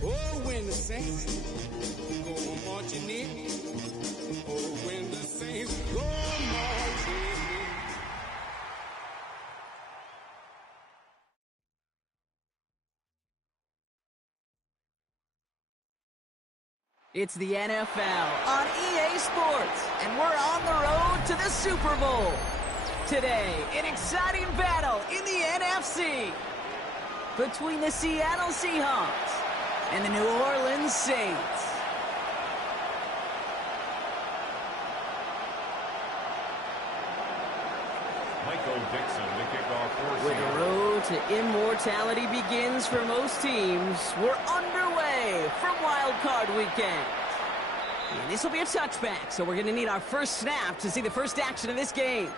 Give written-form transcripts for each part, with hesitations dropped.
Oh, when the saints go marching in. Oh, when the saints go marching in. It's the NFL on EA Sports, and we're on the road to the Super Bowl. Today, an exciting battle in the NFC between the Seattle Seahawks and the New Orleans Saints. Michael Dixon to kick off for When the road to immortality begins for most teams, we're underway from Wild Card Weekend. And this will be a touchback, so we're going to need our first snap to see the first action of this game.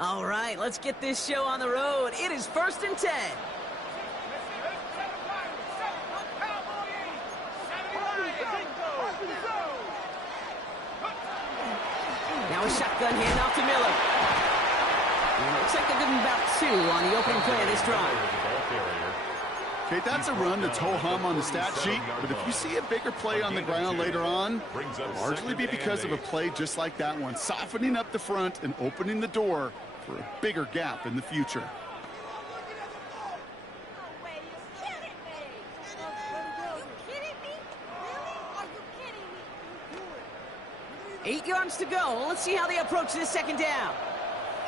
All right, let's get this show on the road. It is 1st and 10. Now a shotgun handoff to Miller. And it looks like they're giving about 2 on the opening play of this drive. Okay, that's a run that's ho-hum on the stat sheet, but if you see a bigger play on the ground later on, it'll largely be because of a play just like that one, softening up the front and opening the door for a bigger gap in the future. Eight yards to go. Let's see how they approach this second down.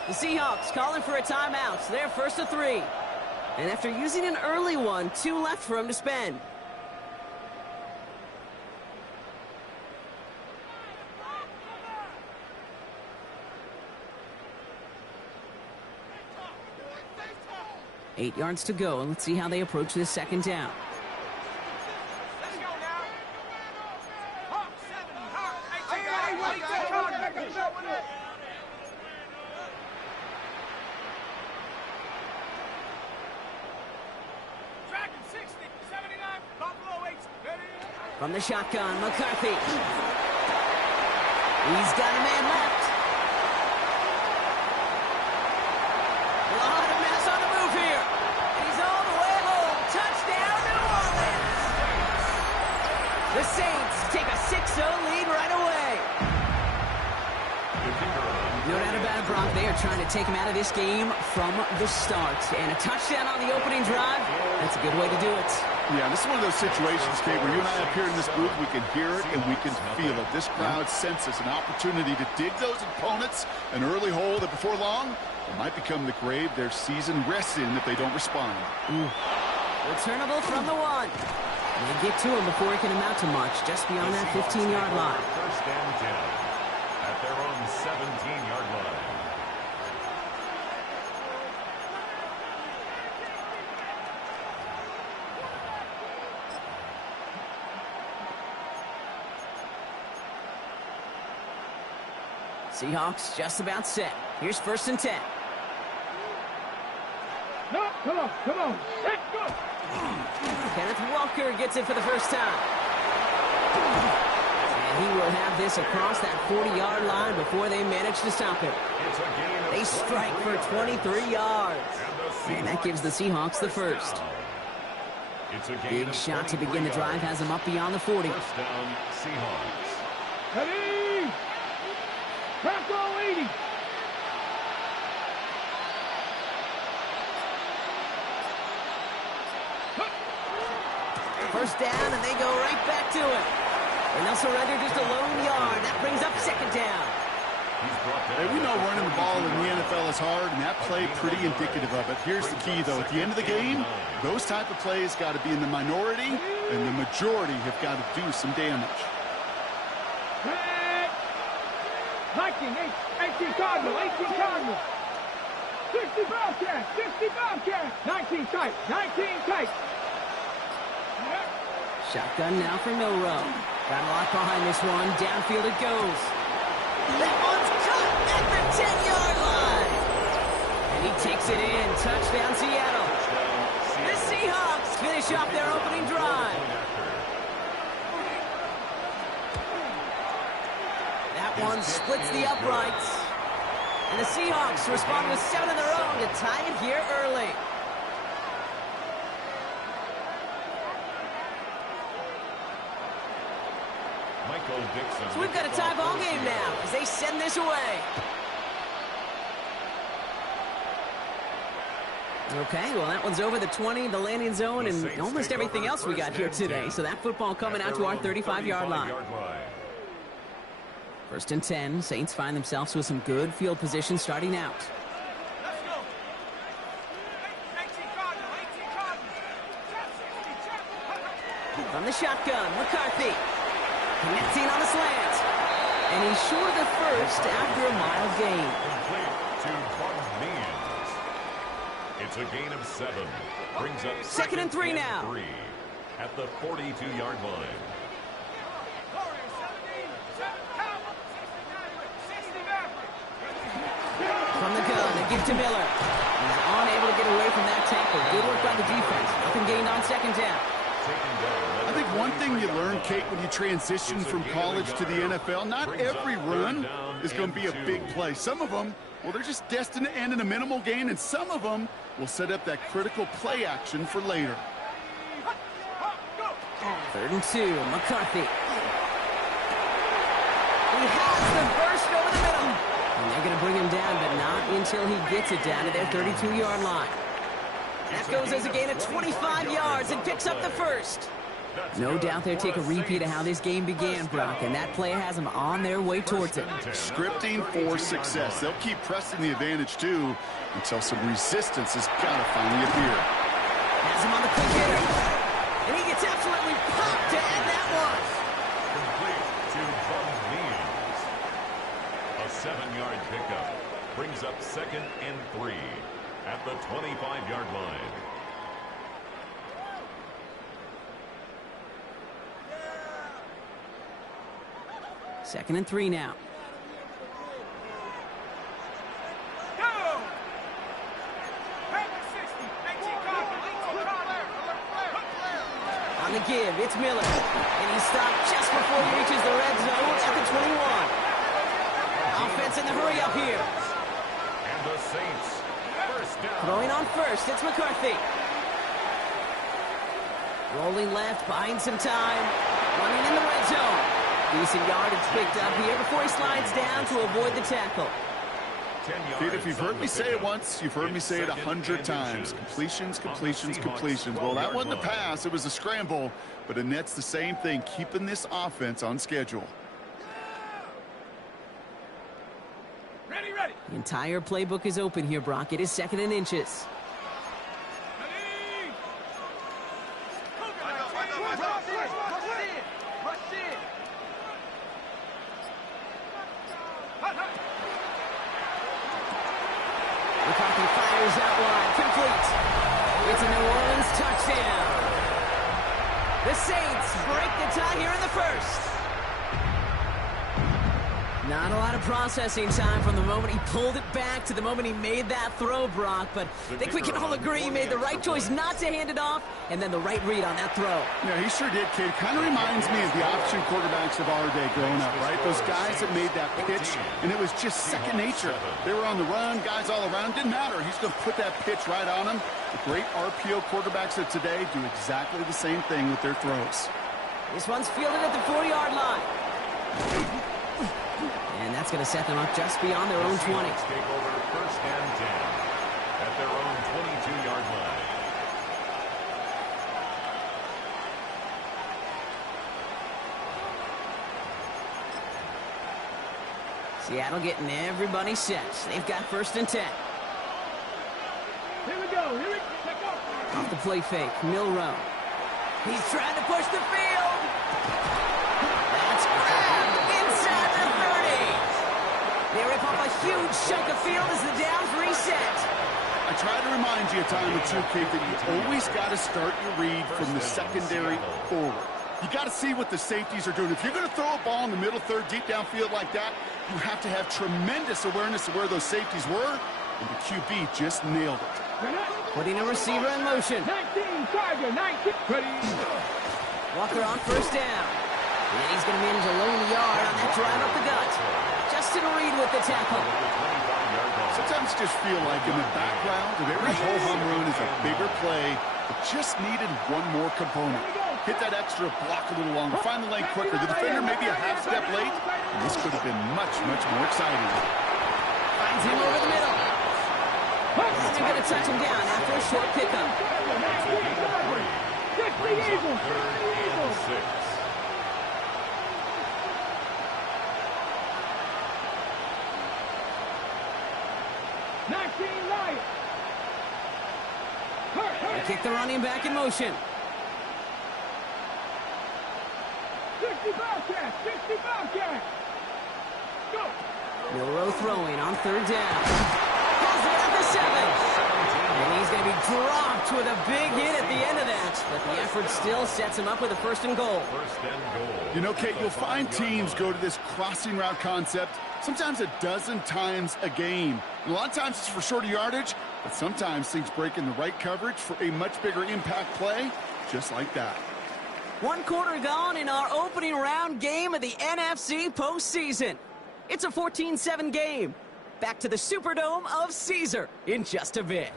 The Seahawks calling for a timeout. So they're 1st and 3. And after using an early one, 2 left for him to spend. Eight yards to go. Let's see how they approach this second down. From the shotgun, McCarthy. He's got a man left. A lot of mess on the move here. And he's all the way home. Touchdown, New Orleans. The Saints take a 6-0 lead right away. No doubt about it, Brock. They are trying to take him out of this game from the start. And a touchdown on the opening drive, that's a good way to do it. Yeah, this is one of those situations, Kate, where you and I up here in this booth, we can hear it and we can feel it. This crowd senses an opportunity to dig those opponents an early hole that before long it might become the grave their season rests in if they don't respond. Returnable from the 1. They get to him before it can amount to much, just beyond that 15-yard line. 1st and 10 at their own 17-yard line. Seahawks just about set. Here's 1st and 10. No, come on. Let's go. Kenneth Walker gets it for the first time. And he will have this across that 40-yard line before they manage to stop it. They strike for 23 yards. And that gives the Seahawks the first. Big shot to begin the drive has them up beyond the 40. 1st down, Seahawks. Ready? Bronco 80. First down, and they go right back to it. And they'll surrender just a lone yard. That brings up 2nd down. Hey, we know running the ball in the NFL is hard, and that play pretty indicative of it. Here's the key, though. At the end of the game, those type of plays got to be in the minority, and the majority have got to do some damage. 18 Cardinal. 60 Bobcat. 19 tight. Shotgun now for Milrow. Got a lot behind this one. Downfield it goes. That one's caught at the 10-yard line. And he takes it in. Touchdown, Seattle. The Seahawks finish off their opening drive. That one splits the uprights. And the Seahawks respond with 7 of their own to tie it here early. So we've got a tie ball game now as they send this away. Okay, well, that one's over the 20, the landing zone, and almost everything else we got here today. So that football coming out to our 35-yard line. 1st and 10, Saints find themselves with some good field position starting out. From the shotgun, McCarthy. Connecting on a slant. And he's short of the first after a mild gain. It's a gain of 7. Brings up 2nd and 3 now. 3 at the 42-yard line. From the gun, give to Miller. He's unable to get away from that tackle. Good work by the defense. Nothing gained on second down. I think one thing you learn, Kate, when you transition from college to the NFL, not every run is going to be a big play. Some of them, well, they're just destined to end in a minimal gain, and some of them will set up that critical play action for later. 3rd and 2, McCarthy. He has the burst over the middle. And they're going to bring him down, but not until he gets it down to their 32-yard line. That goes as a gain of 25 yards and picks up the first. No doubt they'll take a repeat of how this game began, Brock, and that play has them on their way towards it. Scripting for success. They'll keep pressing the advantage, too, until some resistance has got to finally appear. Has him on the quick hitter. And he gets absolutely popped to end that one. Complete to Bum Means. A 7-yard pickup brings up 2nd and 3 at the 25-yard line. Second and 3 now. On the give, it's Miller. And he's stopped just before he reaches the red zone at the 21. Offense in the hurry up here. And the Saints, first down. Throwing on first, it's McCarthy. Rolling left, buying some time. Running in the red zone. Decent yardage picked up here before he slides down to avoid the tackle. Pete, if you've heard me say it once, you've heard me say it 100 times. Completions, completions, completions. Well, that wasn't a pass. It was a scramble. But it nets the same thing, keeping this offense on schedule. Ready, ready. The entire playbook is open here, Brock. It is 2nd and inches. McCarthy fires out wide, complete. It's a New Orleans touchdown. The Saints break the tie here in the first. Not a lot of processing time from the moment he pulled it back to the moment he made that throw, Brock. But I think we can all agree he made the right choice not to hand it off, and then the right read on that throw. Yeah, he sure did, kid. Kind of reminds me of the option quarterbacks of our day growing up, right? Those guys that made that pitch, and it was just second nature. They were on the run, guys all around. Didn't matter. He's going to put that pitch right on them. The great RPO quarterbacks of today do exactly the same thing with their throws. This one's fielded at the 4-yard line. And that's going to set them up just beyond their own 20. Take over 1st and 10 at their own 22-yard line. Seattle getting everybody set. They've got 1st and 10. Here we go. Here we go. Off the play fake, Milroe. He's trying to push the field. That's grabbed inside the 30. They rip off a huge chunk of field as the downs reset. I try to remind you a time or two, Kate, that you always got to start your read from the secondary forward. You got to see what the safeties are doing. If you're going to throw a ball in the middle third, deep downfield like that, you have to have tremendous awareness of where those safeties were, and the QB just nailed it. Putting a receiver in motion. 19, Tiger, 19. Ready. Walker on 1st down. And he's going to manage a lone yard on that drive up the gut. Justin Reed with the tackle. Sometimes you just feel like in the background of every whole home run is a bigger play that just needed one more component. Hit that extra block a little longer, find the lane quicker. The defender maybe a half step late, and this could have been much, much more exciting. Finds him over the middle. And they're going to touch him down after a short pickup. 60 Eagles. 60 Eagles. 6. They kick the running back in motion. 60 Bobcats. 60 Bobcats. Go. Milroe throwing on 3rd down. Has it at the 7. And he's going to be dropped with a big hit at the end of that. But the effort still sets him up with a first and goal. First and goal. You know, Kate, you'll find teams go to this crossing route concept sometimes a dozen times a game. And a lot of times it's for shorter yardage, but sometimes things break in the right coverage for a much bigger impact play, just like that. 1 quarter gone in our opening round game of the NFC postseason. It's a 14-7 game. Back to the Superdome of Caesar in just a bit.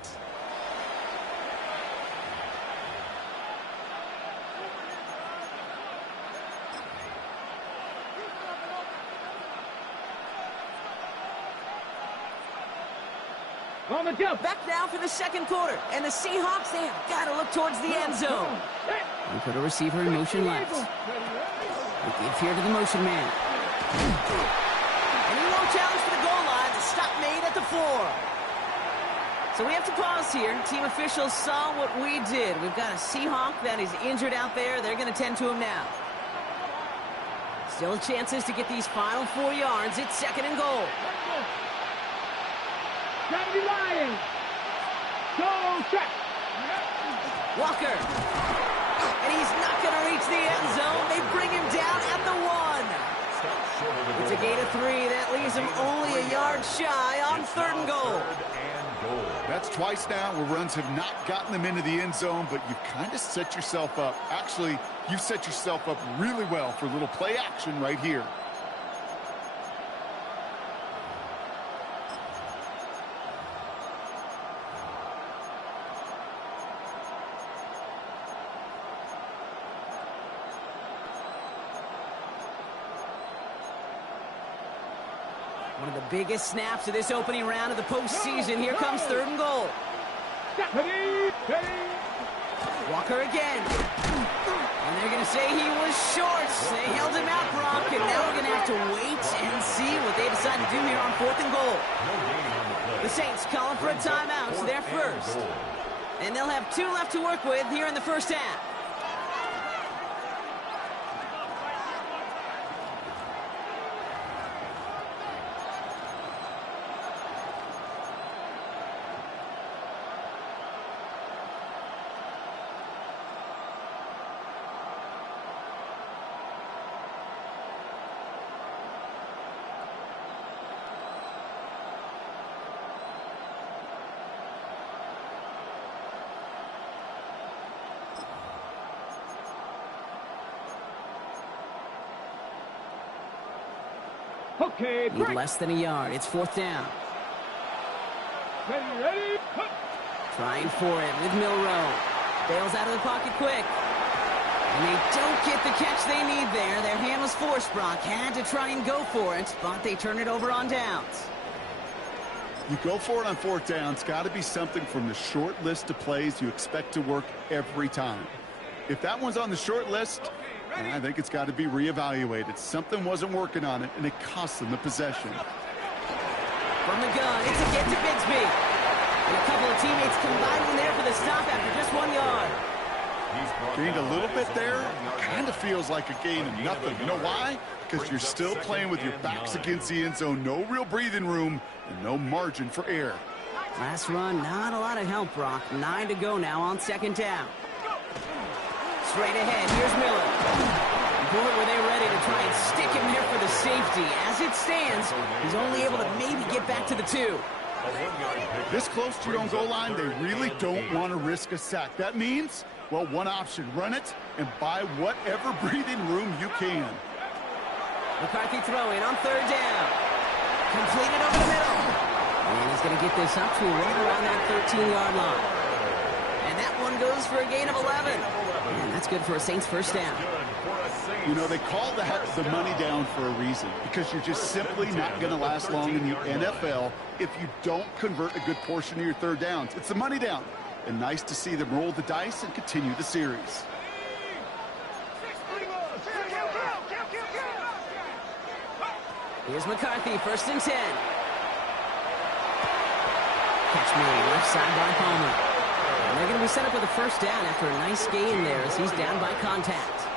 On the jump. Back now for the second quarter. And the Seahawks, they have got to look towards the end zone. We put a receiver in motion left. We give here to the motion man. And he won't challenge for the goal line. The stop made at the 4. So we have to pause here. Team officials saw what we did. We've got a Seahawk that is injured out there. They're going to tend to him now. Still chances to get these final 4 yards. It's second and goal. Trying to be lying. Go check. Walker. And he's not going to reach the end zone. They bring him down at the 1. It's a gain of 3. That leaves him only a yard shy on third and goal. That's twice now where runs have not gotten them into the end zone, but you've kind of set yourself up. Actually, you've set yourself up really well for a little play action right here. One of the biggest snaps of this opening round of the postseason. Here comes third and goal. Walker again. And they're going to say he was short. They held him out, Brock, and now we're going to have to wait and see what they decide to do here on fourth and goal. The Saints calling for a timeout, so they're first. And they'll have 2 left to work with here in the first half. Okay, Need less than a yard. It's fourth down. Ready, cut. Trying for it with Milroe. Bails out of the pocket quick. And they don't get the catch they need there. Their hand was forced, Brock. Had to try and go for it, but they turn it over on downs. You go for it on fourth down. It's got to be something from the short list of plays you expect to work every time. If that one's on the short list, I think it's got to be reevaluated. Something wasn't working on it, and it cost them the possession. From the gun, it's a get to Bigsby. And a couple of teammates combining there for the stop after just 1 yard. Gained a little bit there. Kind of feels like a gain of nothing. You know why? Because you're still playing with your backs against the end zone. No real breathing room and no margin for error. Last run, not a lot of help, Brock. 9 to go now on second down. Straight ahead, here's Miller. Boy, were they ready to try and stick him there for the safety. As it stands, he's only able to maybe get back to the 2. This close to your own goal line, they really don't want to risk a sack. That means, well, one option, run it and buy whatever breathing room you can. McCarthy throwing on third down. Completed over the middle. And he's going to get this up to right around that 13-yard line. And that one goes for a gain of 11. And that's good for a Saints first down. You know, they call that the money down for a reason, because you're just simply not going to last long in the NFL if you don't convert a good portion of your third downs. It's the money down. And nice to see them roll the dice and continue the series. Here's McCarthy, first and 10. Catch made, left side by Palmer. And they're going to be set up with a first down after a nice gain there as he's down by contact.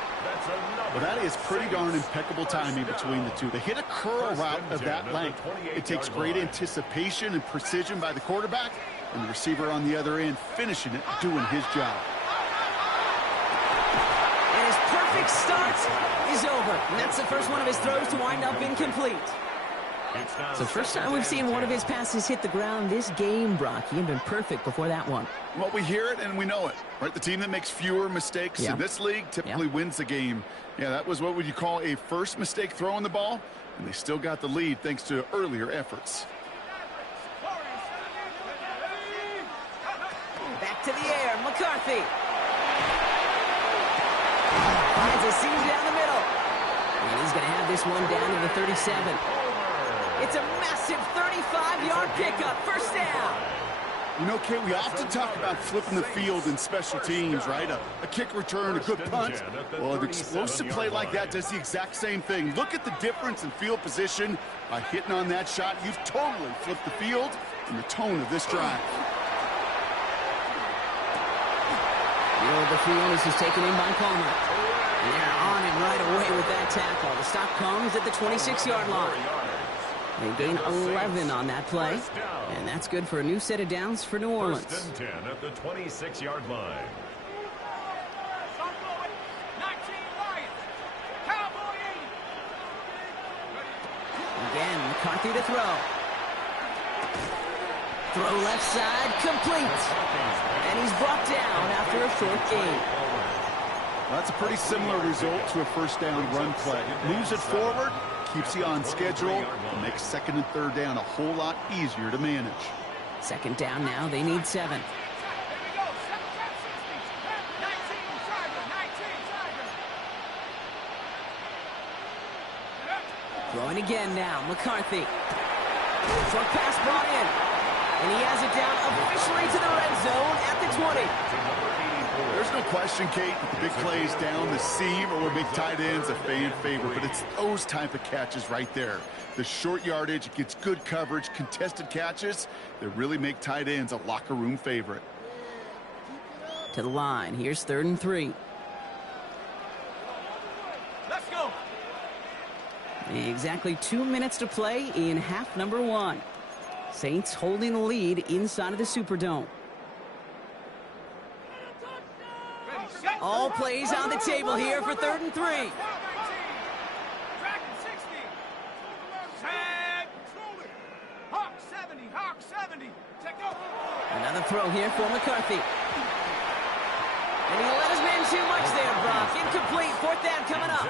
Well, that is pretty darn impeccable timing between the two. They hit a curl route of that length. It takes great anticipation and precision by the quarterback, and the receiver on the other end finishing it, doing his job. And his perfect start is over. And that's the first one of his throws to wind up incomplete. So first time we've seen one of his passes hit the ground this game, Brock. He had been perfect before that one. Well, we hear it and we know it, right? The team that makes fewer mistakes in this league typically wins the game. Yeah, that was what would you call a first mistake throwing the ball, and they still got the lead thanks to earlier efforts. Back to the air, McCarthy. Finds a seam down the middle. And he's going to have this one down to the 37. It's a massive 35-yard pickup, first down. You know, Kate, we often talk about flipping the field in special teams, right? A kick return, a good punt. Well, an explosive play like that does the exact same thing. Look at the difference in field position. By hitting on that shot, you've totally flipped the field and the tone of this drive. The field is taken in by Palmer. And they're on him right away with that tackle. The stop comes at the 26-yard line. They gain 11 on that play, and that's good for a new set of downs for New Orleans. First and 10 at the 26-yard line. Again, McCarthy to throw. Throw left side, complete. And he's brought down after a short gain. Well, that's a pretty similar result to a first down run play. Moves it forward, keeps you on schedule, and makes second and third down a whole lot easier to manage. Second down now, they need 7. Throwing again now, McCarthy. Short pass brought in. And he has it down officially to the red zone at the 20. There's no question, Kate, that the big plays down the seam or big tight ends a fan favorite, but it's those type of catches right there. The short yardage, it gets good coverage, contested catches that really make tight ends a locker room favorite. To the line, here's 3rd and 3. Let's go. Exactly 2 minutes to play in half number 1. Saints holding the lead inside of the Superdome. All plays on the table here for 3rd and 3. Another throw here for McCarthy. And he let his man too much there, Brock. Incomplete. 4th down coming up.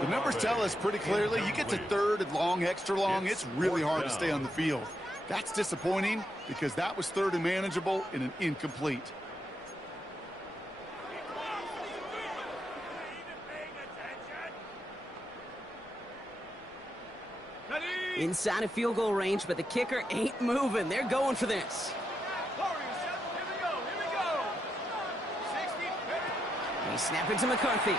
The numbers tell us pretty clearly, you get to 3rd and long, extra long, it's really hard to stay on the field. That's disappointing because that was 3rd and manageable in an incomplete. Inside of field goal range, but the kicker ain't moving. They're going for this. He's snapping to McCarthy.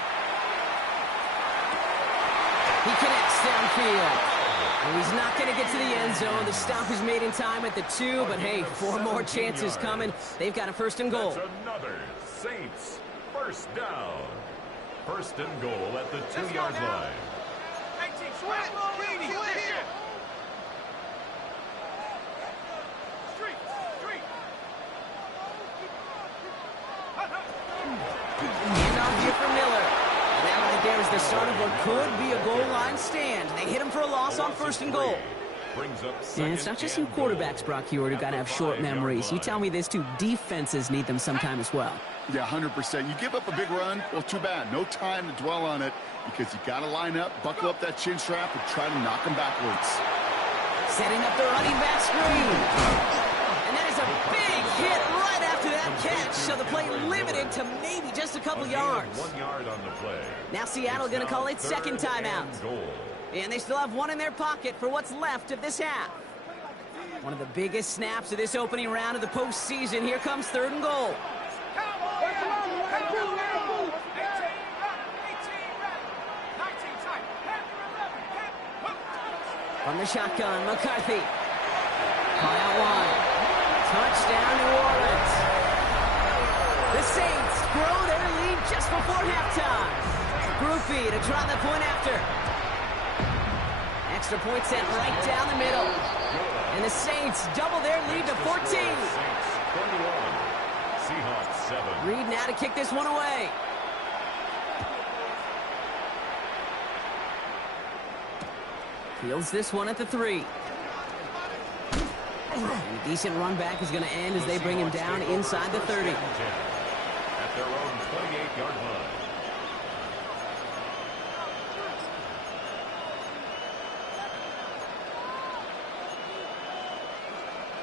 He connects downfield. And he's not going to get to the end zone. The stop is made in time at the 2, but hey, 4 more chances coming. They've got a 1st and goal. That's another Saints first down. 1st and goal at the 2-yard line. Handoff here for Miller. And that right there is the start of what could be a goal line stand. They hit him for a loss on 1st and goal. And it's not just you quarterbacks, Brock Huard, who got to have short memories. You tell me this too, defenses need them sometime as well. Yeah, 100%. You give up a big run, well, too bad. No time to dwell on it because you got to line up, buckle up that chin strap, and try to knock them backwards. Setting up the running back screen. And that is a big hit right after that catch. So the play limited to maybe just a couple yards. 1 yard on the play. Now Seattle going to call its second timeout. And they still have one in their pocket for what's left of this half. One of the biggest snaps of this opening round of the postseason. Here comes 3rd and goal. From the shotgun, McCarthy. Caught out wide. Touchdown, New Orleans. The Saints grow their lead just before halftime. Groupie to try the point after. Extra point set right down the middle. And And the Saints double their lead to 14. Saints 31. Seahawks 7. Reed now to kick this one away. Fields this one at the 3. And a decent run back is going to end as they bring him down inside the 30. At their own 28-yard line.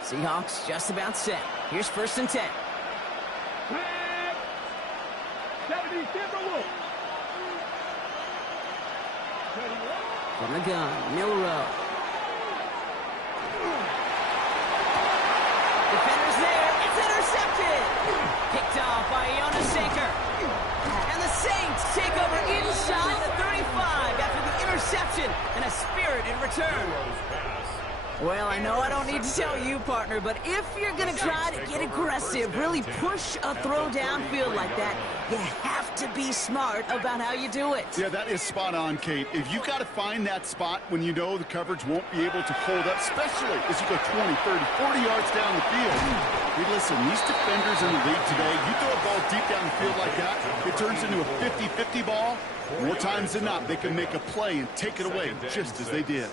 Seahawks just about set. Here's 1st and 10. From the gun, Milroe. Defenders there. It's intercepted. Picked off by Jonas Sanker. And the Saints take over inside the 35 after the interception and a spirited return. Well, I know I don't need to tell you, partner, but if you're going to try to get aggressive, really push a throw downfield like that, you have to be smart about how you do it. Yeah, that is spot on, Kate. If you've got to find that spot when you know the coverage won't be able to hold up, especially as you go 20, 30, 40 yards down the field. Hey, listen, these defenders in the league today, you throw a ball deep down the field like that, it turns into a 50-50 ball. More times than not, they can make a play and take it away just as they did.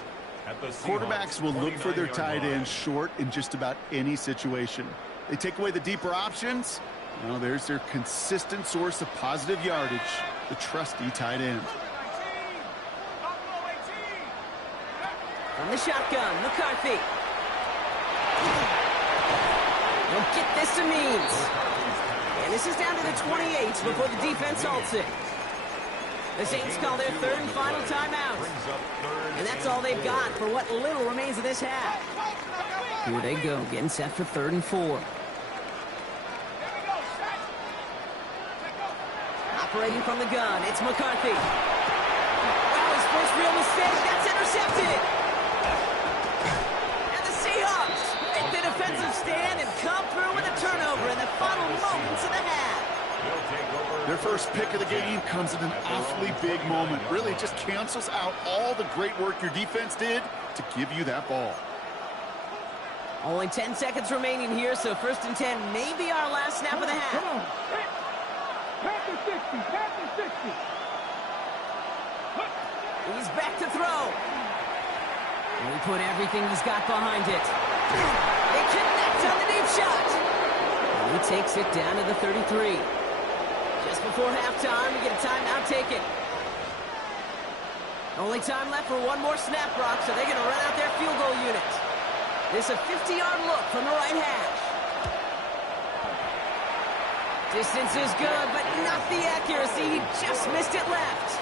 Quarterbacks will look for their tight ends short in just about any situation. They take away the deeper options. Well, there's their consistent source of positive yardage, the trusty tight end. From the shotgun, McCarthy. They'll get this to Means. And this is down to the 28 before the defense halts it. The Saints call their 3rd and final timeout. And that's all they've got for what little remains of this half. Here they go, getting set for 3rd and 4. Operating from the gun, it's McCarthy. Well, his first real mistake, that's intercepted. And the Seahawks make the defensive stand and come through with a turnover in the final moments of the half. Their first pick of the game comes at an awfully big moment. Really just cancels out all the great work your defense did to give you that ball. Only 10 seconds remaining here, so 1st and 10 may be our last snap of the half. Come on. Pass the 60. Pass the 60. He's back to throw. And he put everything he's got behind it. They connect on the deep shot. And he takes it down to the 33. Just before halftime, we get a timeout taken. Only time left for one more snap, Brock, so they're going to run out their field goal unit. This is a 50-yard look from the right hash. Distance is good, but not the accuracy. He just missed it left.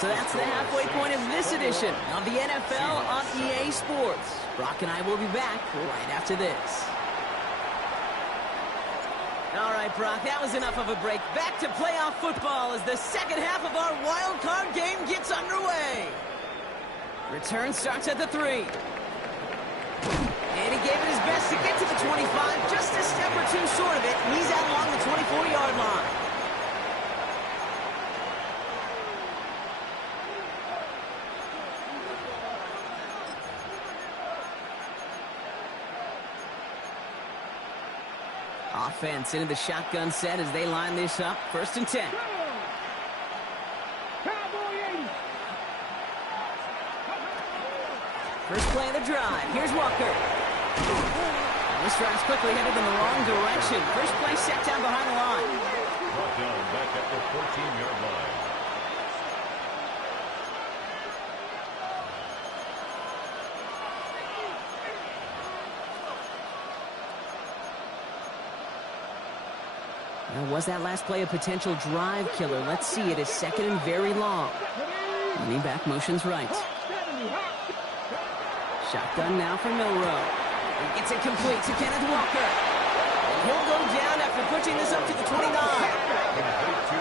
So that's the halfway point of this edition of the NFL on EA Sports. Brock and I will be back right after this. All right, Brock, that was enough of a break. Back to playoff football as the second half of our wild card game gets underway. Return starts at the 3. And he gave it his best to get to the 25, just a step or two short of it. He's out along the 24-yard line. Offense into the shotgun set as they line this up. 1st and 10. First play of the drive. Here's Walker. And this drive's quickly headed in the wrong direction. First play set down behind the line. Brought down back at the 14-yard line. Now, was that last play a potential drive killer? Let's see. It is 2nd and very long. Running back motions right. Shotgun now for Milroe. He gets it complete to Kenneth Walker. And he'll go down after pushing this up to the 29.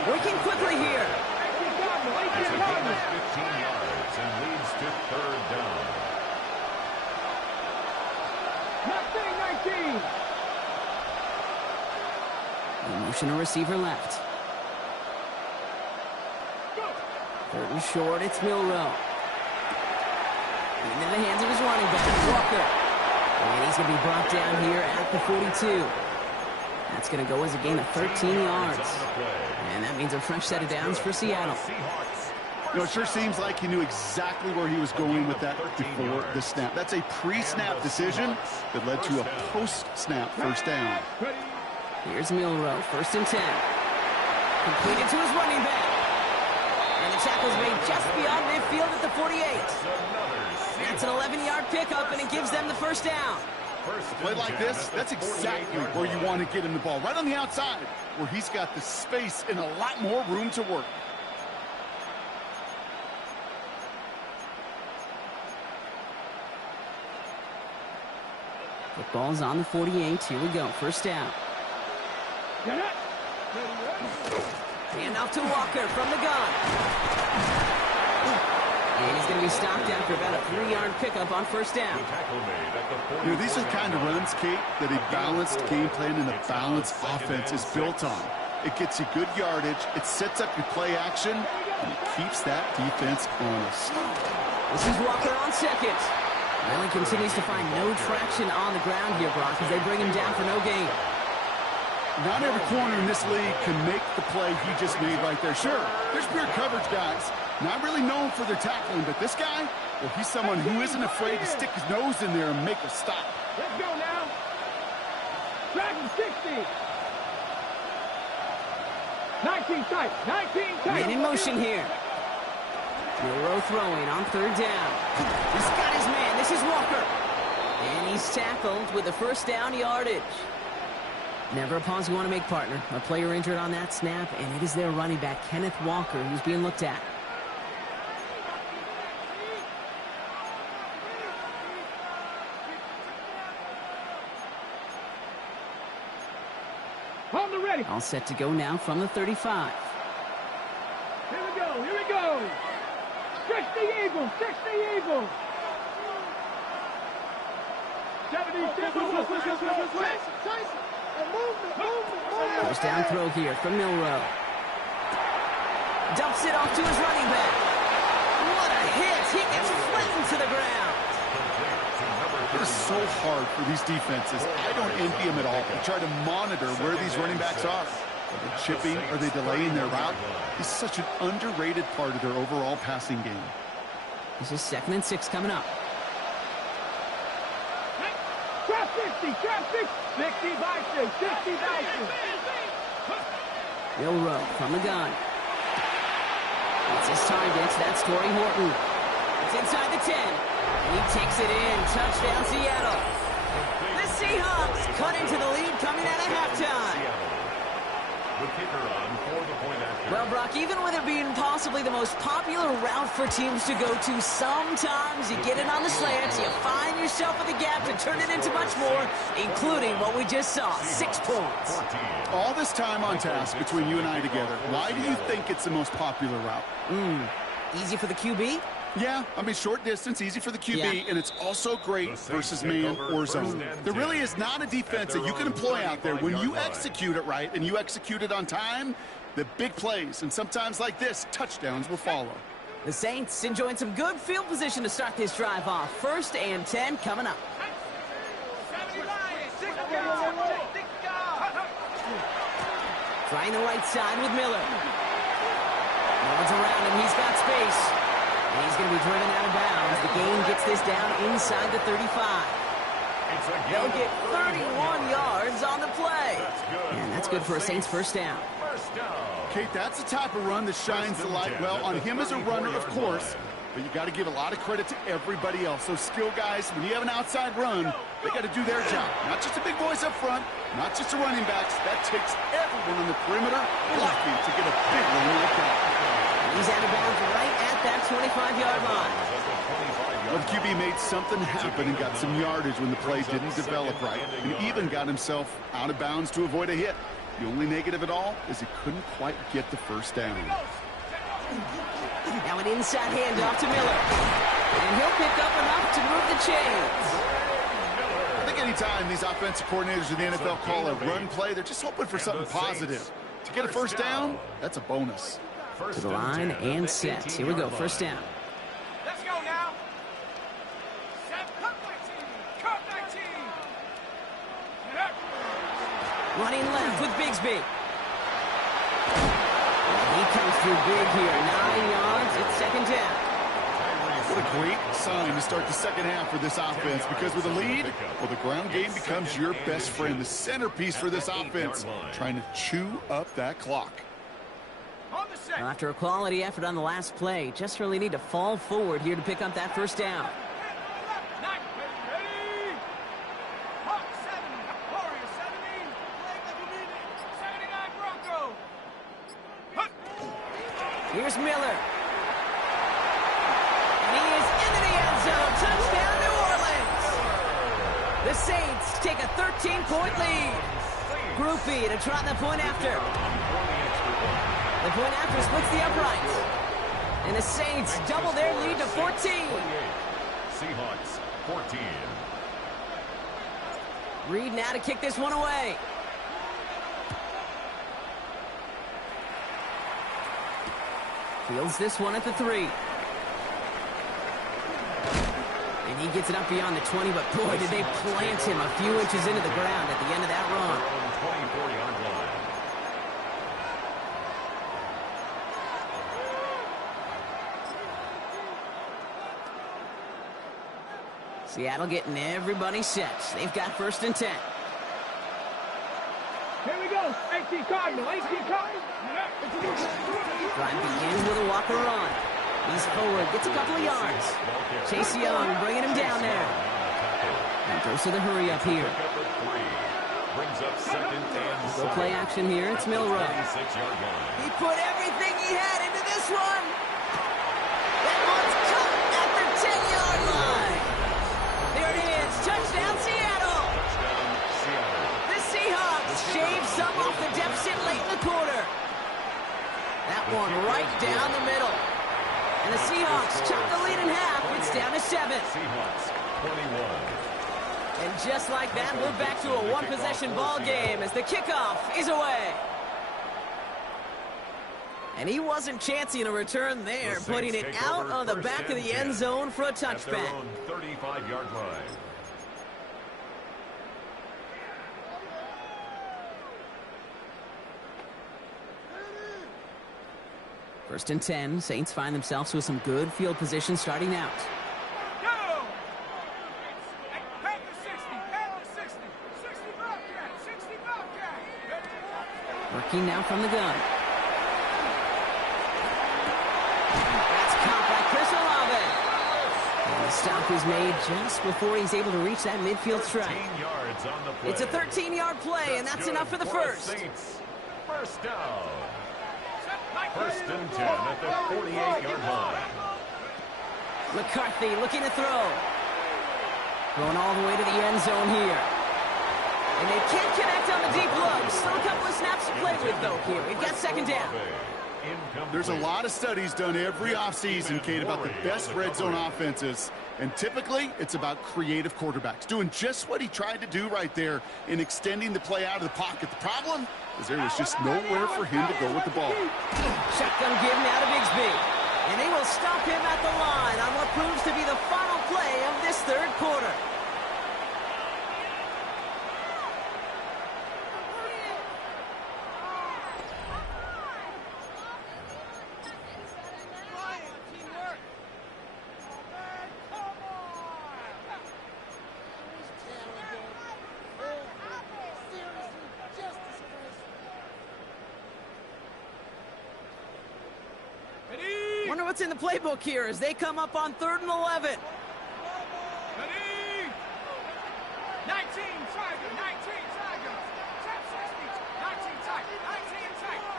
Working quickly here. It's a gain of 15 yards and leads to 3rd down. 19. Motion a receiver left. 3rd and short, it's Milroe. Into the hands of his running back, Walker. And he's going to be brought down here at the 42. That's going to go as a gain of 13 yards. And that means a fresh set of downs for Seattle. You know, it sure seems like he knew exactly where he was going with that before the snap. That's a pre-snap decision that led to a post-snap first down. Here's Milroe, 1st and 10. Completed to his running back. And the tackle's made just beyond midfield at the 48. That's an 11-yard pickup, and it gives them the first down. A play like this, that's exactly where you want to get him the ball, right on the outside, where he's got the space and a lot more room to work. The ball's on the 48. Here we go. First down. Hand off to Walker from the gun. And he's going to be stopped after about a 3-yard pickup on first down. You know, these are the kind of runs, Kate, that a balanced game plan and a balanced offense is built on. It gets you good yardage, it sets up your play action, and it keeps that defense honest. This is Walker on second. Well, he continues to find no traction on the ground here, Brock, as they bring him down for no gain. Not every corner in this league can make the play he just made right there. Sure, there's pure coverage guys, not really known for their tackling, but this guy, well, he's someone who isn't afraid to stick his nose in there and make a stop. Let's go now. Track 60. 19 tight. 19 tight. Man in motion here. Milroe throwing on 3rd down. He's got his man. This is Walker. And he's tackled with the first down yardage. Never a pause you want to make, partner. A player injured on that snap, and it is their running back, Kenneth Walker, who's being looked at. Hold the ready. All set to go now from the 35. Here we go. Here we go. Stretch the eagle. Stretch the eagle. 77. First down throw here from Milroe. Dumps it off to his running back. What a hit. He gets flattened to the ground. It is so hard for these defenses. I don't envy them at all. They try to monitor where these running backs are. Are they chipping? Are they delaying their route? It's such an underrated part of their overall passing game. This is 2nd and 6 coming up. Trap 60. Trap 60. 60 by 6. 60 by 6. Milroe from the gun. It's his target. That's Torrey Horton. It's inside the 10. And he takes it in. Touchdown, Seattle. The Seahawks cut into the lead coming out of halftime. The kicker on for the point after. Well, Brock, even with it being possibly the most popular route for teams to go to, sometimes you get it on the slants, you find yourself with a gap to turn it into much more, including what we just saw, 6 points. All this time on task between you and I together, why do you think it's the most popular route? Easy for the QB? Yeah, I mean, short distance, easy for the QB, Yeah. and it's also great versus man or zone. There really is not a defense that you can employ out there when you execute it right and you execute it on time, the big plays, and sometimes like this, touchdowns will follow. The Saints enjoying some good field position to start this drive off. 1st and 10 coming up. Trying the right side with Miller. No one's around him. He's got space. And he's going to be driven out of bounds. The gain gets this down inside the 35. They'll get 31 yards on the play. And that's good for a Saints first down. Kate, that's the type of run that shines the light well on him as a runner, of course, but you got to give a lot of credit to everybody else. Those skill guys, when you have an outside run, they got to do their job. Not just the big boys up front, not just the running backs. That takes everyone on the perimeter blocking to get a big run like that. He's out of bounds right at that 25-yard line. Well, the QB made something happen and got some yardage when the play didn't develop right, and even got himself out of bounds to avoid a hit. The only negative at all is he couldn't quite get the first down. Now an inside handoff to Miller. And he'll pick up enough to move the chains. I think anytime these offensive coordinators in the NFL call a run play, they're just hoping for something positive. To get a first down, that's a bonus. To the line and set. Here we go, first down. Let's go now. Cut 19. Cut 19. Running left with Bigsby. He comes through big here. 9 yards. It's second down. What a great sign to start the second half for this offense, because with a lead, well, the ground game becomes your best friend, the centerpiece for this offense, trying to chew up that clock. Well, after a quality effort on the last play, just really need to fall forward here to pick up that first down. Here's Miller. And he is into the end zone. Touchdown, New Orleans. The Saints take a 13-point lead. Groupie to trot the point after. The point after splits the uprights. And the Saints double their lead to 14. Seahawks, 14. Reed now to kick this one away. Fields this one at the 3. And he gets it up beyond the 20, but boy, did they plant him a few inches into the ground at the end of that run. 24-yard line. Seattle getting everybody set. They've got first and 10. Here we go. 18 Cardinal. 18 Cardinal. Drive begins with a Walker run. He's forward, gets a couple of yards. Chase Young bringing him down there. And goes to the hurry up here. Brings up second and Go play action here. It's Milrow. 36-yard line. He put everything he had into this one. That one's cut at the 10-yard line. There it is. Touchdown, Seattle. Touchdown, Seattle. The Seahawks shave some off the deficit late in the quarter. That one right down the middle. And the Seahawks chop the lead in half. It's down to 7. Seahawks, 21. And just like that, we're back to a one-possession ball game as the kickoff is away. And he wasn't chancing a return there, putting it out on the back of the end zone for a touchback. 35-yard line. First and 10, Saints find themselves with some good field position starting out. Working now from the gun. That's caught by Chris Olave. And the stop is made just before he's able to reach that midfield strike. 13 yards on the play. It's a 13-yard play, and that's enough for the first. Saints. First down. First and 10 at the 48-yard line. McCarthy looking to throw. Going all the way to the end zone here. And they can't connect on the deep look. Still a couple of snaps to play with, though, here. We've got second down. There's a lot of studies done every offseason, Kate, about the best red zone offenses. And typically, it's about creative quarterbacks, doing just what he tried to do right there in extending the play out of the pocket. The problem is there was just nowhere for him to go with the ball. Shotgun give now to Bigsby. And they will stop him at the line on what proves to be the final play of this third quarter. Wonder what's in the playbook here as they come up on 3rd and 11. 19 Tiger, 19 Tiger. Tap 60, 19 Tiger, 19 Tiger.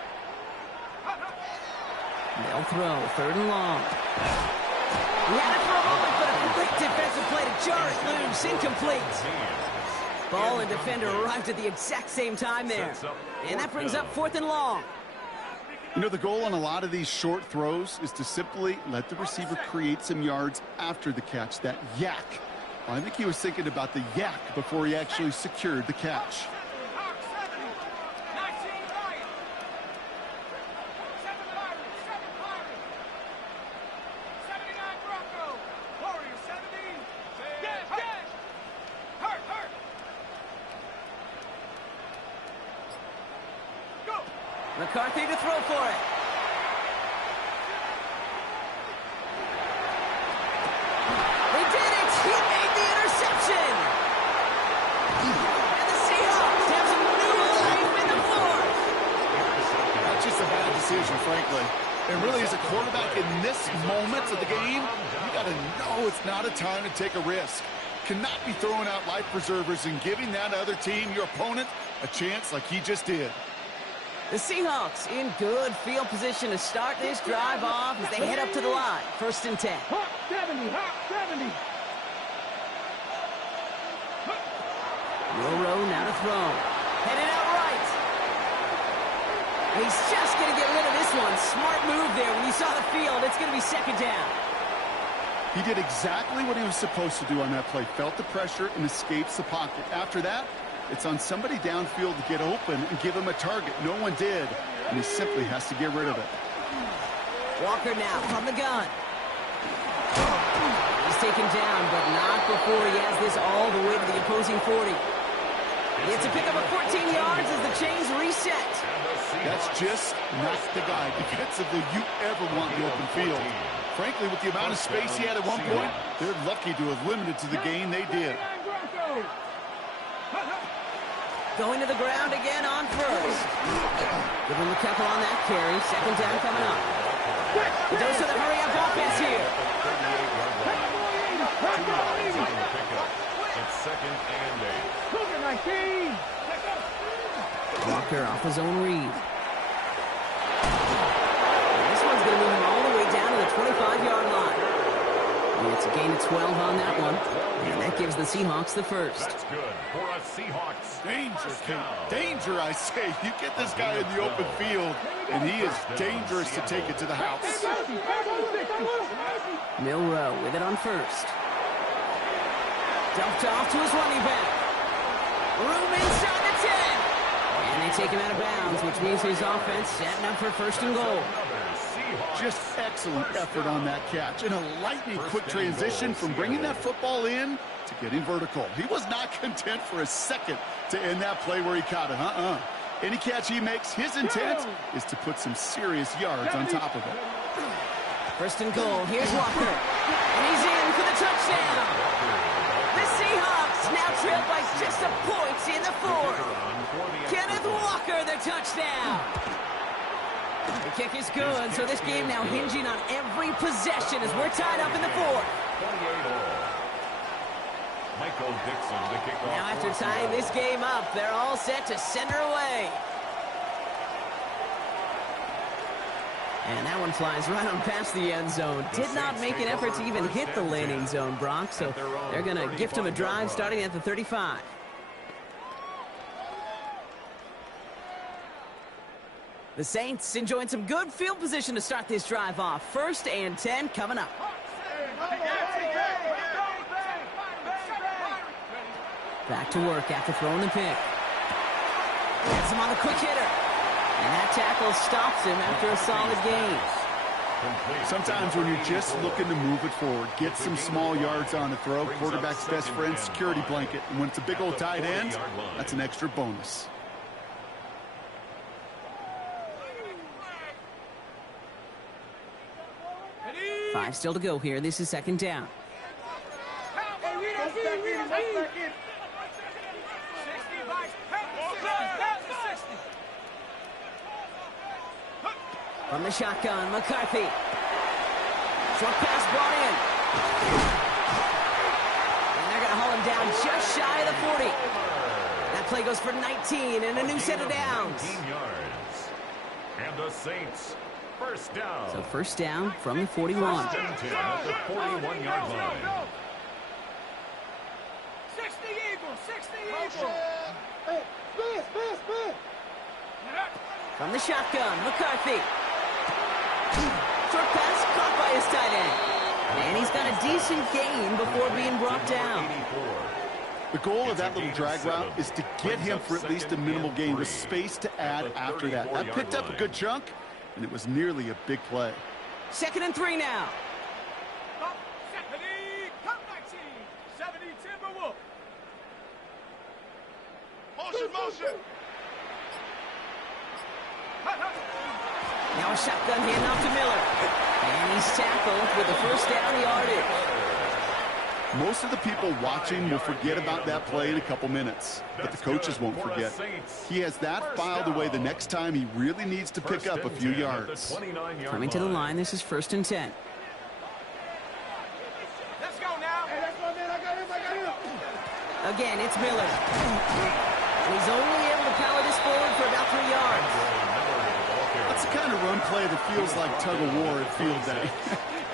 They'll throw 3rd and long. He had it for a moment, but a great defensive play to jar it loose. Incomplete. Ball and defender arrived at the exact same time there. And that brings up 4th and long. You know, the goal on a lot of these short throws is to simply let the receiver create some yards after the catch, that yak. Well, I think he was thinking about the yak before he actually secured the catch. McCarthy to throw for it. They did it! He made the interception! And the Seahawks have some new life in the fourth. That's just a bad decision, frankly. And really, as a quarterback in this moment of the game, you got to know it's not a time to take a risk. Cannot be throwing out life preservers and giving that other team, your opponent, a chance like he just did. The Seahawks in good field position to start this drive off as they head up to the line. 1st and 10. Hot 70, hot 70. Rowe now to throw. Headed out right. And he's just going to get rid of this one. Smart move there. When you saw the field, it's going to be 2nd down. He did exactly what he was supposed to do on that play. Felt the pressure and escapes the pocket. After that, it's on somebody downfield to get open and give him a target. No one did, and he simply has to get rid of it. Walker now from the gun. He's taken down, but not before he has this all the way to the opposing 40. It's a pickup of 14 yards as the chains reset. That's just not the guy defensively you ever want in the open field. Frankly, with the amount of space he had at one point, they're lucky to have limited to the gain they did. Going to the ground again on 1st. Give him a couple on that carry. 2nd down coming up. The dose of the hurry-up offense here. It's 2nd and 8. Walker off his own read. This one's going to move him all the way down to the 25-yard line. And it's a gain of 12 on that one. And that gives the Seahawks the 1st. That's good for a Seahawks. Danger, Kate. Danger, I say. You get this guy in the open field, and he is dangerous to take it to the house. Milroe with it on 1st. Dumped off to his running back. Room inside the 10. And they take him out of bounds, which means his offense setting up for 1st and goal. Just excellent effort on that catch. And a lightning quick transition from bringing that football in to getting vertical. He was not content for a second to end that play where he caught it. Any catch he makes, his intent is to put some serious yards on top of it. 1st and goal. Here's Walker. And he's in for the touchdown. The Seahawks now trail by just a point in the 4th. Kenneth Walker, the touchdown. The kick is good, so this game now hinging on every possession as we're tied up in the 4th. Michael Dixon to kick off. Now after tying this game up, they're all set to send her away. And that one flies right on past the end zone. Did not make an effort to even hit the landing zone, Brock, so they're going to gift him a drive starting at the 35. The Saints enjoying some good field position to start this drive off. 1st and 10 coming up. Back to work after throwing the pick. Gets him on the quick hitter. And that tackle stops him after a solid gain. Sometimes when you're just looking to move it forward, get some small yards on the throw, quarterback's best friend, security blanket. And when it's a big old tight end, that's an extra bonus. Five still to go here. This is 2nd down. From the shotgun, McCarthy. Short pass brought in. And they're going to haul him down just shy of the 40. That play goes for 19 and a new set of downs. Yards. And the Saints, 1st down. So 1st down from the 41. 1st and 10 at the 41-yard line. 60 Eagles, 60 Eagles. From the shotgun, McCarthy. Short pass caught by his tight end. And he's got a decent gain before being brought down. The goal of that little drag route is to get him for at least a minimal gain with space to add after that. That picked up a good chunk, and it was nearly a big play. 2nd and 3 now. 70 Timberwolf. Motion. Now a shotgun handoff to Miller. And he's tackled with the first down yardage. Most of the people watching will forget about that play in a couple minutes, but the coaches won't forget. He has that filed away the next time he really needs to pick up a few yards. Coming to the line, this is 1st and 10. Let's go now. Hey, let's go, man. I got him. Again, it's Miller. And he's only able to power this forward for about 3 yards. That's the kind of run play that feels like tug-of-war at field day.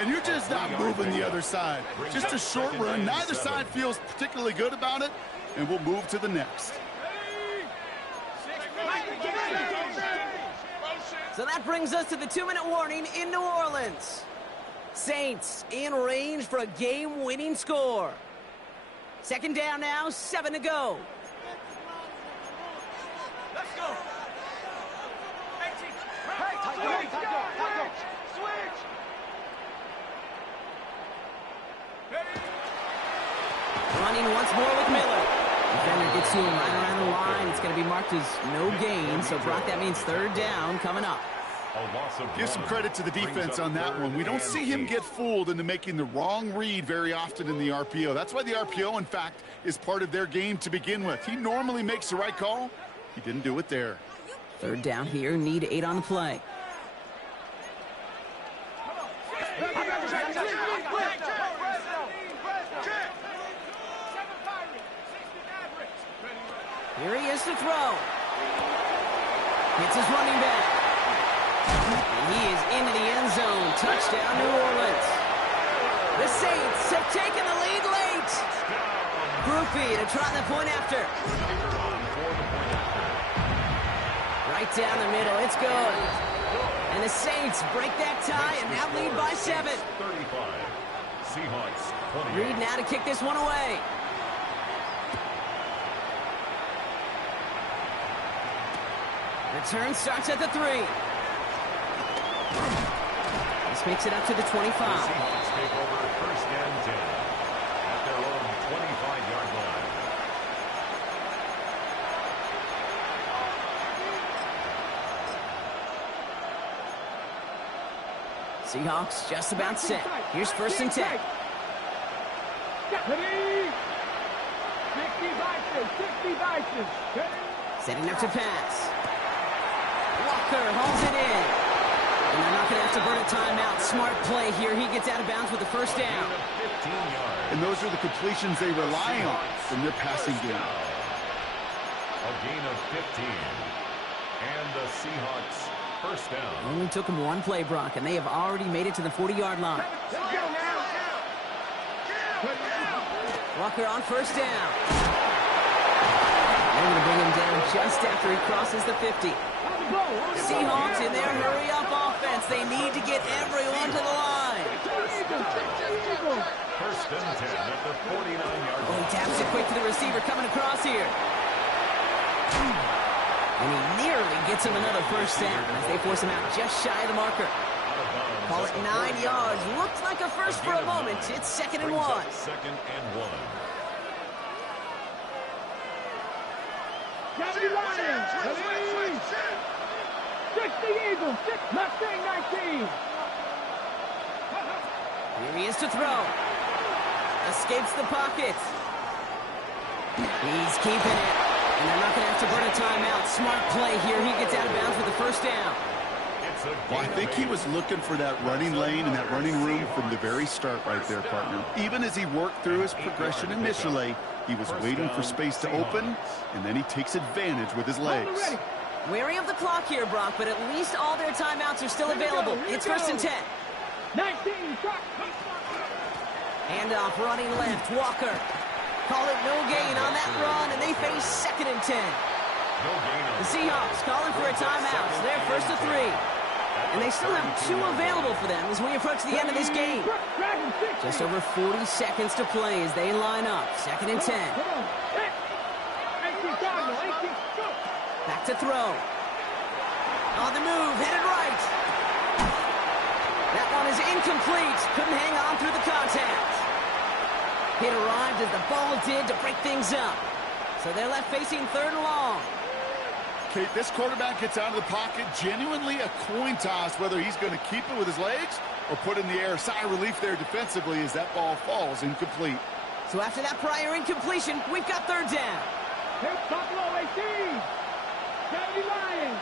And you're just not moving the other side. Just a short run. Neither side feels particularly good about it, and we'll move to the next. So that brings us to the 2-minute warning in New Orleans. Saints in range for a game-winning score. 2nd down now, 7 to go. Let's go. Running once more with Miller. Defender gets to him right around the line. It's going to be marked as no gain. So, Brock, that means 3rd down coming up. Give some credit to the defense on that one. We don't see him get fooled into making the wrong read very often in the RPO. That's why the RPO, in fact, is part of their game to begin with. He normally makes the right call. He didn't do it there. 3rd down here. Need 8 on the play. Here he is to throw. Hits his running back. And he is into the end zone. Touchdown, New Orleans. The Saints have taken the lead late. Groupie to try the point after. Right down the middle. It's good. And the Saints break that tie and now lead by 7. 35. Seahawks 28. Reed now to kick this one away. Return starts at the 3. This makes it up to the 25. The Seahawks take over 1st and 10 at their own 25-yard line. Seahawks just about set. Here's 1st and 10. 60 vices. Setting up to pass. Walker holds it in. And they're not going to have to burn a timeout. Smart play here. He gets out of bounds with the 1st down. 15 yards. And those are the completions they rely on from their passing game. A gain of 15. And the Seahawks 1st down. Only took him 1 play, Brock, and they have already made it to the 40-yard line. Walker on 1st down. They're going to bring him down just after he crosses the 50. Seahawks in their hurry-up offense. They need to get everyone to the line. 1st and 10 at the 49-yard Oh, he line. taps it quick to the receiver coming across here. And he nearly gets him another 1st down as they force him out just shy of the marker. Call it 9 yards. Looked like a first for a moment. It's 2nd and 1. 2nd and 1. Johnny Lions. 60 Eagles. Mustang 19. Here he is to throw. Escapes the pocket. He's keeping it. And they're not going to have to burn a timeout. Smart play here. He gets out of bounds with the 1st down. Well, I think he was looking for that running lane and that running room from the very start right there, partner. Even as he worked through his progression initially, he was waiting for space to open, and then he takes advantage with his legs. Wary of the clock here, Brock, but at least all their timeouts are still available. It's 1st and 10. 19. Handoff running left. Walker. Call it no gain on that run, and they face 2nd and 10. The Seahawks calling for a timeout. So they're 1st to 3. And they still have 2 available for them as we approach the end of this game. Just over 40 seconds to play as they line up. 2nd and 10. Back to throw. On the move, headed right. That one is incomplete. Couldn't hang on through the contact. Hit arrived as the ball did to break things up. So they're left facing 3rd and long. Kate, this quarterback gets out of the pocket, genuinely a coin toss, whether he's going to keep it with his legs or put it in the air. Sigh of relief there defensively as that ball falls incomplete. So after that prior incompletion, we've got third down. Hit Buffalo 18. 70 Lions.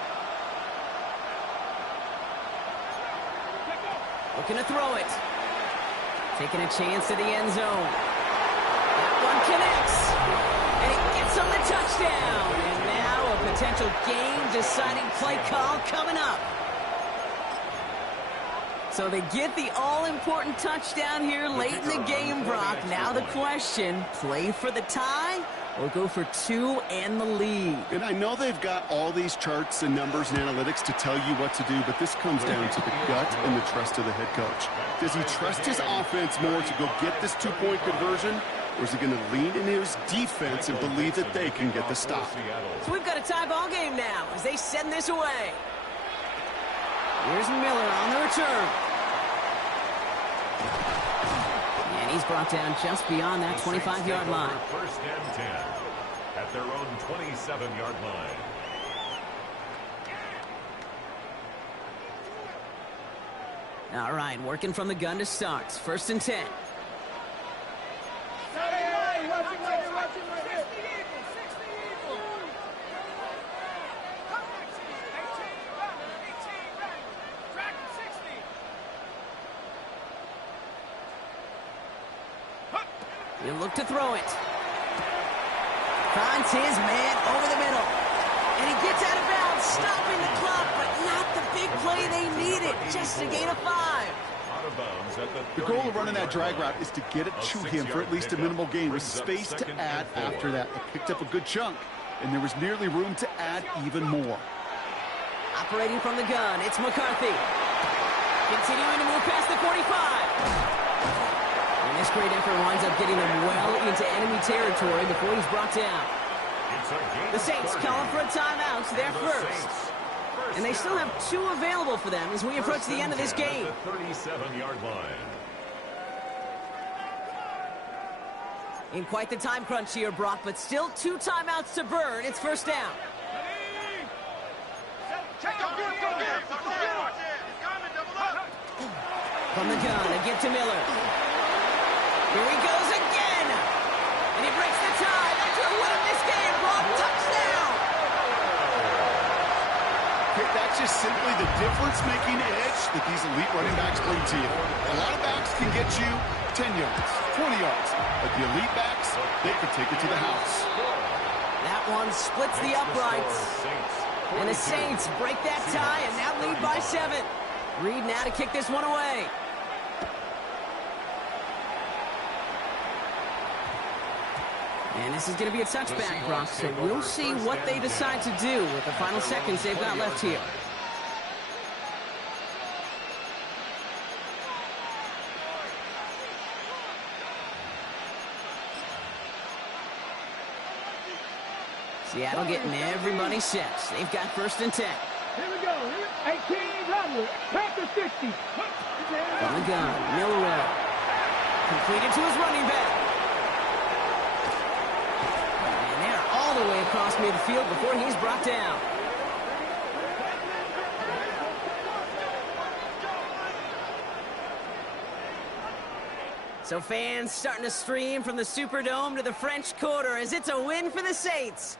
Looking to throw it. Taking a chance to the end zone. That one connects. And he gets him the touchdown. And now a potential game-deciding play call coming up. So they get the all-important touchdown here late in the game, Brock. Now the question, play for the tie or go for two and the lead? And I know they've got all these charts and numbers and analytics to tell you what to do, but this comes down to the gut and the trust of the head coach. Does he trust his offense more to go get this two-point conversion, or is he going to lean into his defense and believe that they can get the stop? So we've got a tie ball game now as they send this away. Here's Miller on the return. And he's brought down just beyond that 25-yard line. First and 10 at their own 27-yard line. All right, working from the gun to start. First and 10. He'll look to throw it. Finds his man over the middle. And he gets out of bounds, stopping the clock, but not the big play they needed. Just a gain of 5. Out of bounds at The goal of running that drag route is to get it to him for at least a minimal gain with space to add after that. They picked up a good chunk, and there was nearly room to add even more. Operating from the gun, it's McCarthy. Continuing to move past the 45. And this great effort winds up getting them well into enemy territory before he's brought down. The Saints calling for a timeout. They're first. And they still have 2 available for them as we approach the end of this game. 37-yard line. In quite the time crunch here, Brock, but still 2 timeouts to burn. It's first down. From the gun, a get to Miller. Here he goes again. And he breaks the tie. That could win this game, Brock. Touchdown. Okay, that's just simply the difference-making edge that these elite running backs bring to you. A lot of backs can get you 10 yards, 20 yards. But the elite backs, they can take it to the house. That one splits the uprights. And the Saints break that tie and now lead by 7. Reed now to kick this one away. And this is going to be a touchback, Brock, so we'll see what they decide to do with the final seconds they've got left here. Seattle getting everybody set. They've got first and 10. Here we go. 18, Rodley. Panther 60. From the gun, Miller. Completed to his running back. And they're all the way across midfield before he's brought down. So fans starting to stream from the Superdome to the French Quarter as it's a win for the Saints.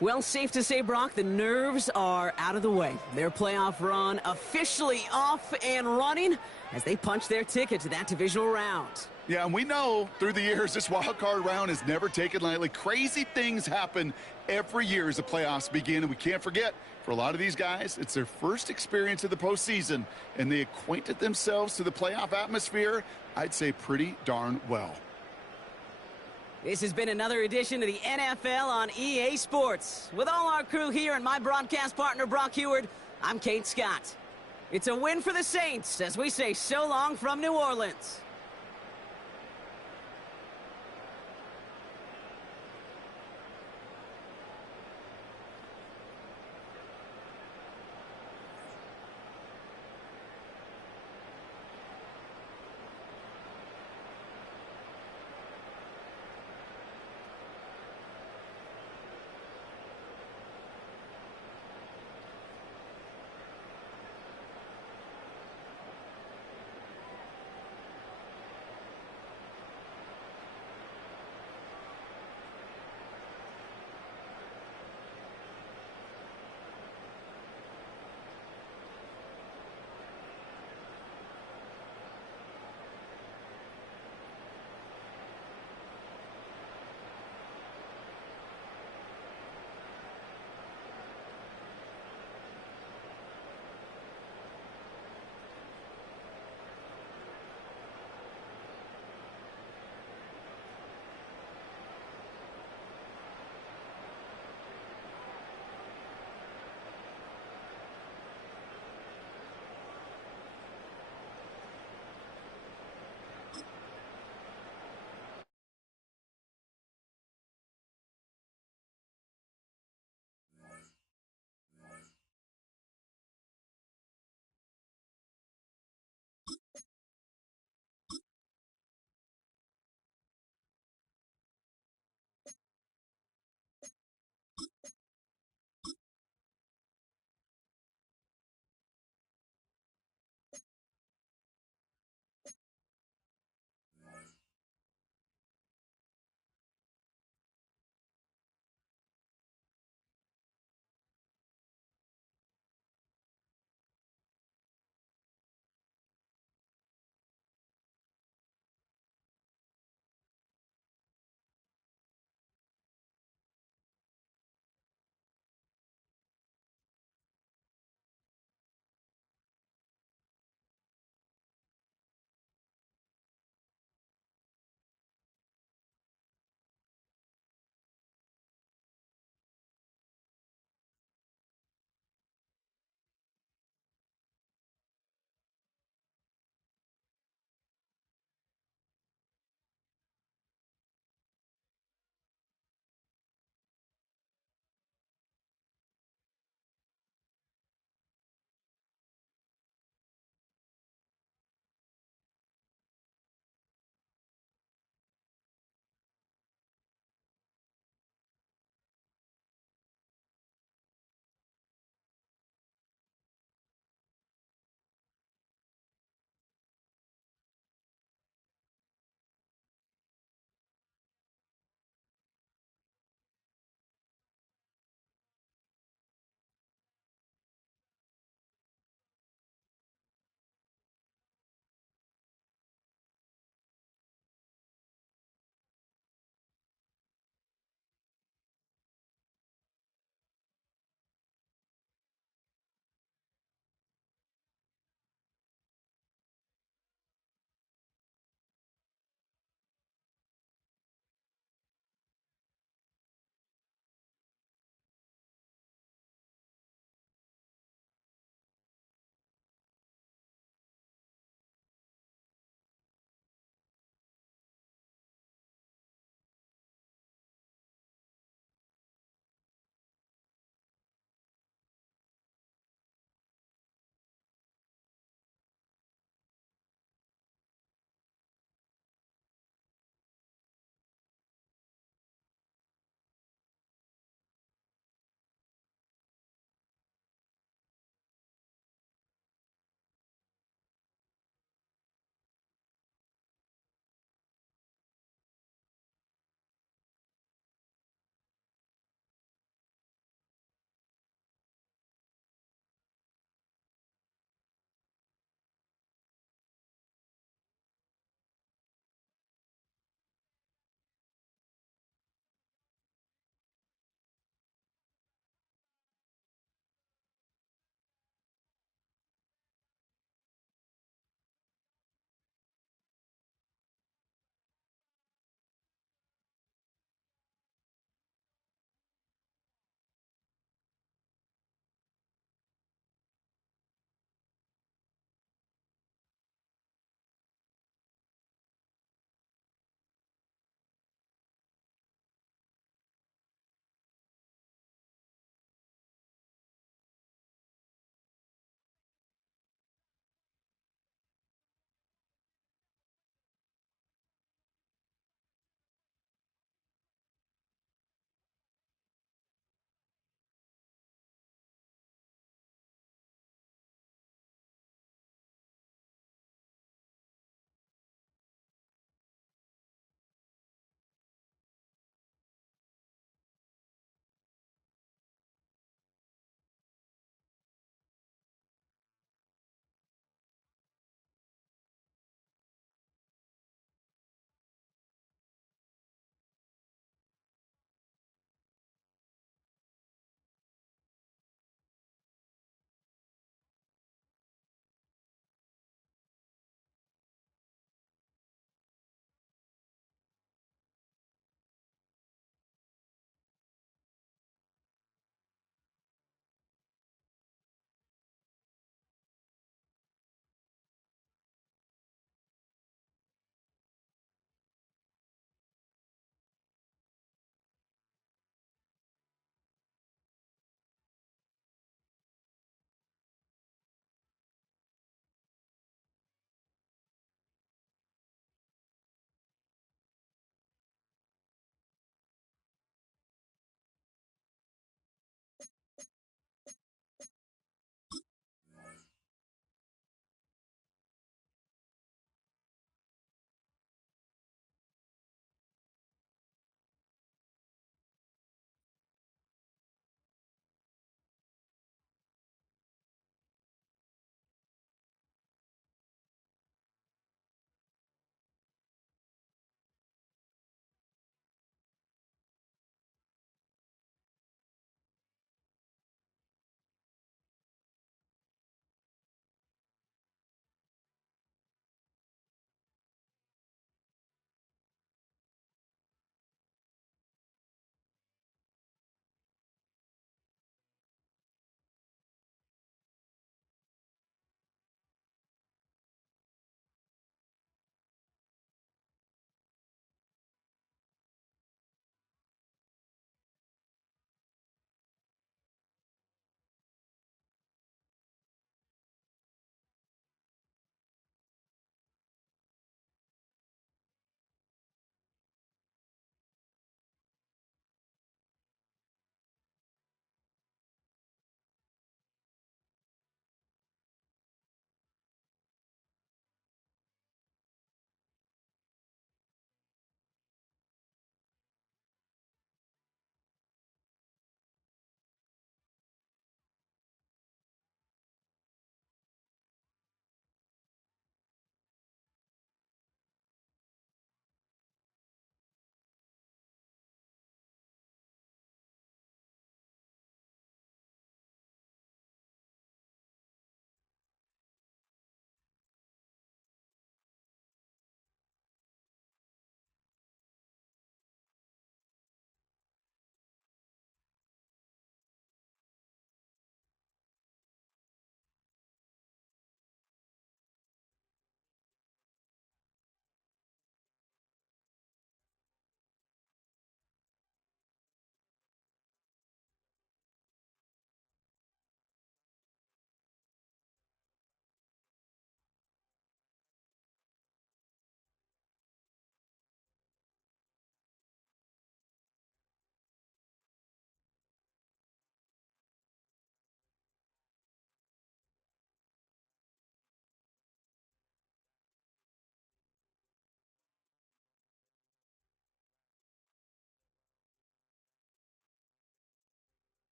Well, safe to say, Brock, the nerves are out of the way. Their playoff run officially off and running as they punch their ticket to that divisional round. Yeah, and we know through the years this wild card round is never taken lightly. Crazy things happen every year as the playoffs begin, and we can't forget, for a lot of these guys, it's their first experience of the postseason, and they acquainted themselves to the playoff atmosphere, I'd say pretty darn well. This has been another edition of the NFL on EA Sports. With all our crew here and my broadcast partner, Brock Heward, I'm Kate Scott. It's a win for the Saints as we say so long from New Orleans.